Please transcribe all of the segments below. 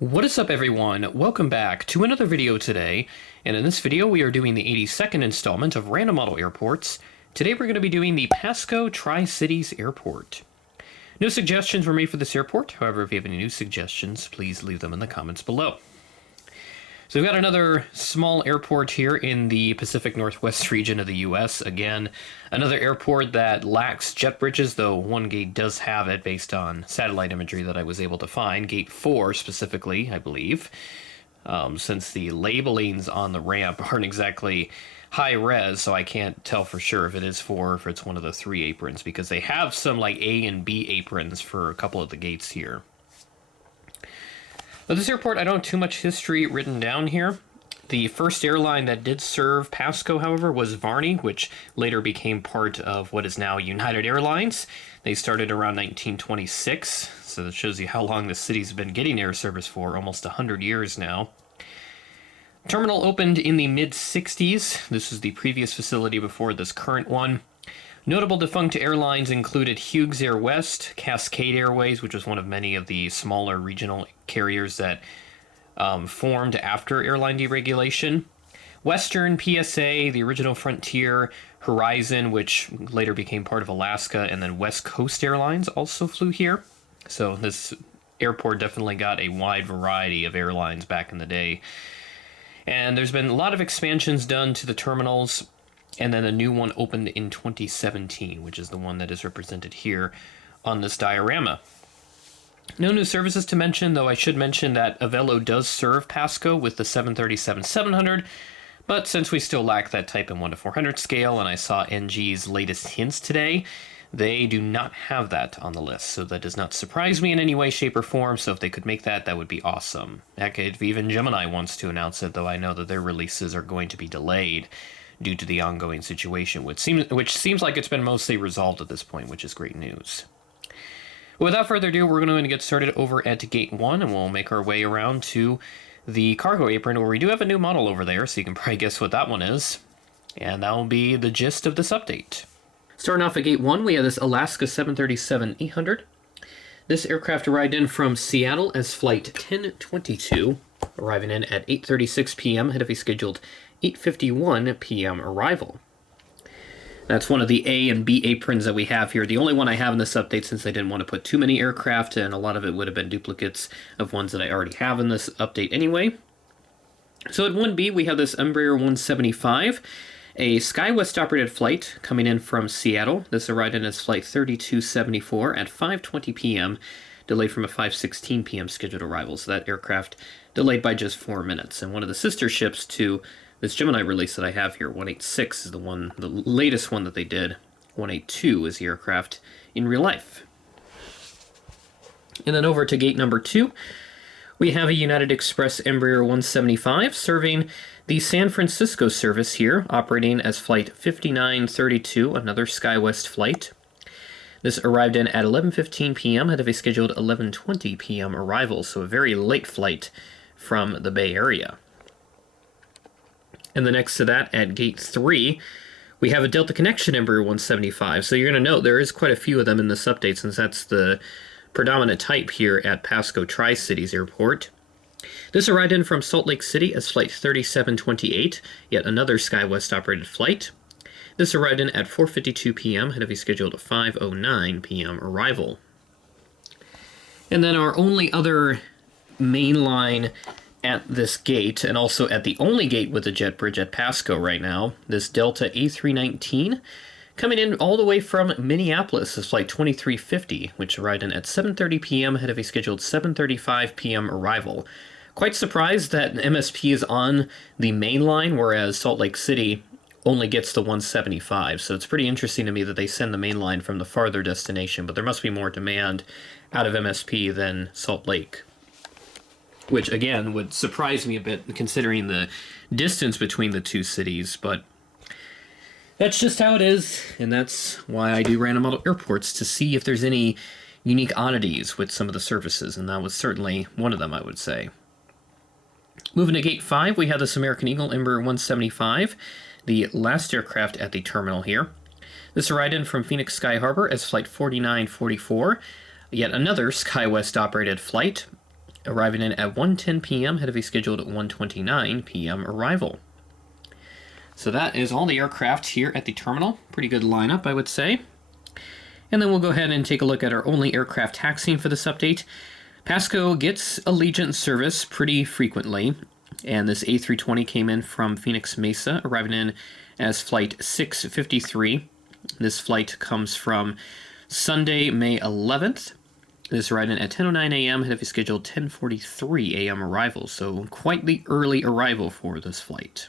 What is up, everyone? Welcome back to another video today, and in this video we are doing the 82nd installment of Random Model Airports. Today we're going to be doing the Pasco Tri-Cities Airport. No suggestions were made for this airport, however if you have any new suggestions, please leave them in the comments below. So we've got another small airport here in the Pacific Northwest region of the US. Again, another airport that lacks jet bridges, though one gate does have it based on satellite imagery that I was able to find. Gate 4 specifically, I believe, since the labelings on the ramp aren't exactly high res, so I can't tell for sure if it is 4 or if it's one of the 3 aprons, because they have some like A and B aprons for a couple of the gates here. But this airport, I don't have too much history written down here. The first airline that did serve Pasco, however, was Varney, which later became part of what is now United Airlines. They started around 1926, so that shows you how long the city's been getting air service for, almost 100 years now. Terminal opened in the mid-60s. This is the previous facility before this current one. Notable defunct airlines included Hughes Air West, Cascade Airways, which was one of many of the smaller regional carriers that formed after airline deregulation, Western, PSA, the original Frontier, Horizon, which later became part of Alaska, and then West Coast Airlines also flew here. So this airport definitely got a wide variety of airlines back in the day. And there's been a lot of expansions done to the terminals. And then a new one opened in 2017, which is the one that is represented here on this diorama. No new services to mention, though I should mention that Avelo does serve Pasco with the 737-700, but since we still lack that type in 1:400 scale, and I saw NG's latest hints today, they do not have that on the list, so that does not surprise me in any way, shape, or form, so if they could make that, that would be awesome. Heck, if even Gemini wants to announce it, though I know that their releases are going to be delayed due to the ongoing situation, which seems like it's been mostly resolved at this point, which is great news. Without further ado, we're going to get started over at Gate 1, and we'll make our way around to the cargo apron, where we do have a new model over there, so you can probably guess what that one is. And that will be the gist of this update. Starting off at Gate 1, we have this Alaska 737-800. This aircraft arrived in from Seattle as Flight 1022, arriving in at 8:36 p.m. ahead of a scheduled 8:51 p.m. arrival. That's one of the A and B aprons that we have here. The only one I have in this update, since I didn't want to put too many aircraft, and a lot of it would have been duplicates of ones that I already have in this update anyway. So at 1B, we have this Embraer 175, a SkyWest operated flight coming in from Seattle. This arrived in as Flight 3274 at 5:20 p.m., delayed from a 5:16 p.m. scheduled arrival. So that aircraft delayed by just 4 minutes. And one of the sister ships to this Gemini release that I have here, 186, is the latest one that they did. 182 is the aircraft in real life. And then over to gate number 2, we have a United Express Embraer 175 serving the San Francisco service here, operating as Flight 5932, another SkyWest flight. This arrived in at 11:15 p.m. ahead of a scheduled 11:20 p.m. arrival, so a very late flight from the Bay Area. And then next to that, at Gate 3, we have a Delta Connection Embraer 175. So you're going to note there is quite a few of them in this update, since that's the predominant type here at Pasco Tri-Cities Airport. This arrived in from Salt Lake City as Flight 3728, yet another SkyWest operated flight. This arrived in at 4:52 p.m. ahead of a scheduled 5:09 p.m. arrival. And then our only other mainline at this gate, and also at the only gate with a jet bridge at Pasco right now, this Delta A319, coming in all the way from Minneapolis is Flight 2350, which arrived in at 7:30 p.m. ahead of a scheduled 7:35 p.m. arrival. Quite surprised that MSP is on the main line, whereas Salt Lake City only gets the 175, so it's pretty interesting to me that they send the main line from the farther destination, but there must be more demand out of MSP than Salt Lake, which again would surprise me a bit considering the distance between the two cities, but that's just how it is, and that's why I do random model airports, to see if there's any unique oddities with some of the services, and that was certainly one of them, I would say. Moving to Gate 5, we have this American Eagle Embraer 175, the last aircraft at the terminal here. This arrived in from Phoenix Sky Harbor as Flight 4944, yet another SkyWest operated flight. arriving in at 1:10 p.m. ahead of a scheduled 1:29 p.m. arrival. So that is all the aircraft here at the terminal. Pretty good lineup, I would say. And then we'll go ahead and take a look at our only aircraft taxiing for this update. Pasco gets Allegiant service pretty frequently, and this A320 came in from Phoenix Mesa, arriving in as flight 653. This flight comes from Sunday, May 11th. This arrived in at 10:09 a.m. ahead of a scheduled 10:43 a.m. arrival, so quite the early arrival for this flight.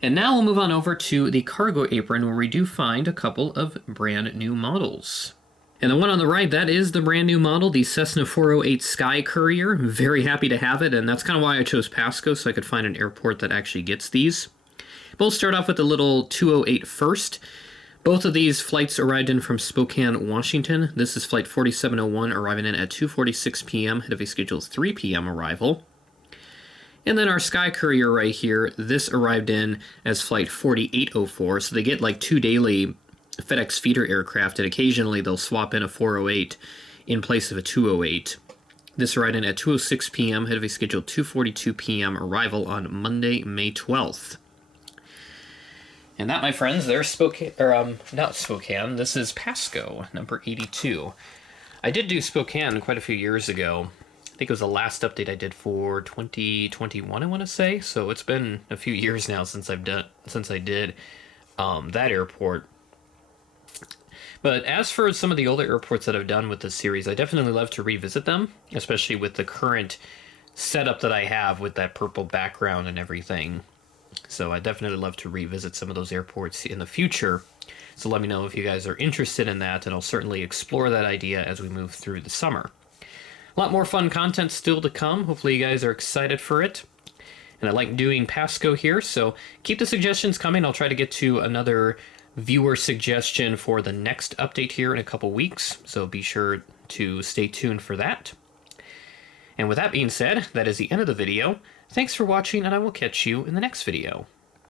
And now we'll move on over to the cargo apron, where we do find a couple of brand new models. And the one on the right, that is the brand new model, the Cessna 408 Sky Courier. I'm very happy to have it, and that's kind of why I chose Pasco, so I could find an airport that actually gets these. Both start off with the little 208 first. Both of these flights arrived in from Spokane, Washington. This is flight 4701, arriving in at 2:46 p.m. ahead of a scheduled 3 p.m. arrival. And then our Sky Courier right here, this arrived in as flight 4804, so they get like 2 daily FedEx feeder aircraft, and occasionally they'll swap in a 408 in place of a 208. This arrived in at 2:06 p.m. ahead of a scheduled 2:42 p.m. arrival on Monday, May 12th. And that, my friends, there's Spokane, not Spokane, this is Pasco, number 82. I did do Spokane quite a few years ago. I think it was the last update I did for 2021, I want to say. So it's been a few years now since I did that airport. But as for some of the older airports that I've done with this series, I definitely love to revisit them, especially with the current setup that I have with that purple background and everything. So I definitely love to revisit some of those airports in the future. So let me know if you guys are interested in that, and I'll certainly explore that idea as we move through the summer. A lot more fun content still to come. Hopefully you guys are excited for it. And I like doing Pasco here, so keep the suggestions coming. I'll try to get to another viewer suggestion for the next update here in a couple weeks, so be sure to stay tuned for that. And with that being said, that is the end of the video. Thanks for watching, and I will catch you in the next video.